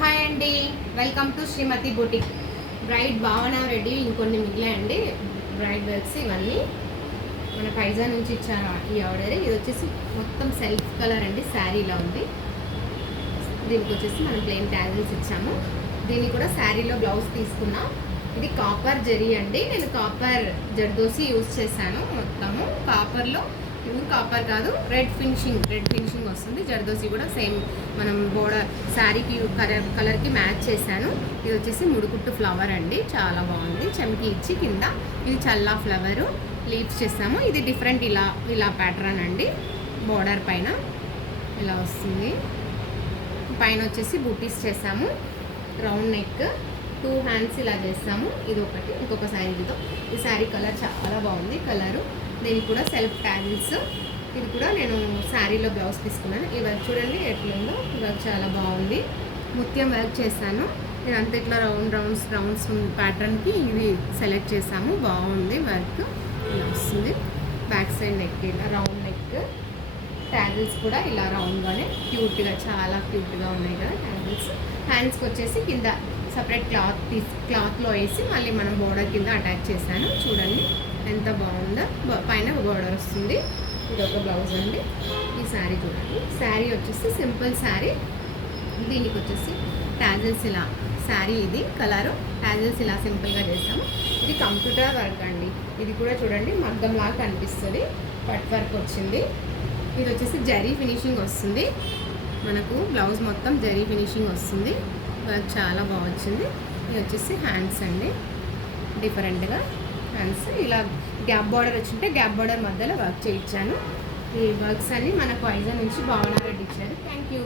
Hi అండి, welcome to Srimathi boutique. Bride Bhavana Reddy ఇంకొన్ని మిగిలాయండి braid works. ఇవన్నీ మన పైజా నుంచి ఇచ్చారు ఈ ఆర్డర్. ఇది వచ్చేసి మొత్తం సెల్ఫ్ కలర్ అండి, శారీలా ఉంది. దీనికి వచ్చేసి మనం ప్లెయిన్ ట్యాజిల్స్ ఇచ్చాము. దీన్ని కూడా శారీలో బ్లౌజ్ తీసుకున్నాం. ఇది కాపర్ జరీ అండి. నేను కాపర్ జర్దోసి యూజ్ చేశాను. మొత్తము కాపర్లో, ప్యూర్ కాపర్ కాదు, రెడ్ ఫినిషింగ్ వస్తుంది. జర్దోసి కూడా సేమ్ మనం బోర్డర్ శారీకి కలర్కి మ్యాచ్ చేశాను. ఇది వచ్చేసి ముడుకుట్టు ఫ్లవర్ అండి, చాలా బాగుంది. చెంకి ఇచ్చి కింద ఇది చల్లా ఫ్లవరు లీవ్స్ చేసాము. ఇది డిఫరెంట్ ఇలా ప్యాటర్న్ అండి. బోర్డర్ పైన ఇలా వస్తుంది. పైన వచ్చేసి బూటీస్ చేసాము. రౌండ్ నెక్, 2 హ్యాండ్స్ ఇలా చేస్తాము. ఇది ఒకటి, ఇంకొక శారీతో. ఈ శారీ కలర్ చాలా బాగుంది కలరు. దీనికి కూడా సెల్ఫ్ ట్యాజిల్స్. ఇది కూడా నేను శారీలో బ్లౌజ్ తీసుకున్నాను. ఈ వర్క్ చూడండి ఎట్లుందో. ఈ వర్క్ చాలా బాగుంది. ముత్యం వర్క్ చేశాను. ఇదంతా ఇట్లా రౌండ్స్ ప్యాటర్న్కి ఇది సెలెక్ట్ చేసాము. బాగుంది వర్క్. ఇలా వస్తుంది. బ్యాక్ సైడ్ నెక్ ఇలా రౌండ్ నెక్. ట్యాజిల్స్ కూడా ఇలా రౌండ్గానే క్యూట్గా, చాలా క్యూట్గా ఉన్నాయి కదా ట్యాజిల్స్. హ్యాండ్స్కి వచ్చేసి కింద సపరేట్ క్లాత్లో వేసి మళ్ళీ మనం బోర్డర్ కింద అటాచ్ చేశాను. చూడండి ఎంత బాగుందో. పైన బోర్డర్ వస్తుంది. ఇది ఒక బ్లౌజ్ అండి. ఈ శారీ చూడండి. శారీ వచ్చేసి సింపుల్ శారీ. దీనికి వచ్చేసి ట్యాజిల్స్ ఇలా, శారీ ఇది కలరు, ట్యాజిల్స్ ఇలా సింపుల్గా చేసాము. ఇది కంప్యూటర్ వర్క్ అండి. ఇది కూడా చూడండి మగ్గంలాగా కనిపిస్తుంది. పట్ వర్క్ వచ్చింది. ఇది వచ్చేసి జరీ ఫినిషింగ్ వస్తుంది. మనకు బ్లౌజ్ మొత్తం జరీ ఫినిషింగ్ వస్తుంది. వర్క్ చాలా బాగా వచ్చింది. ఇది వచ్చేసి హ్యాండ్స్ అండి. డిఫరెంట్గా హ్యాండ్స్ ఇలా గ్యాప్ బార్డర్ వచ్చింటే గ్యాప్ బార్డర్ మధ్యలో వర్క్ చేయించాను. ఈ వర్క్స్ అన్ని మనకు వైజాగ్ నుంచి భావన రెడ్డి ఇచ్చారు. Thank you.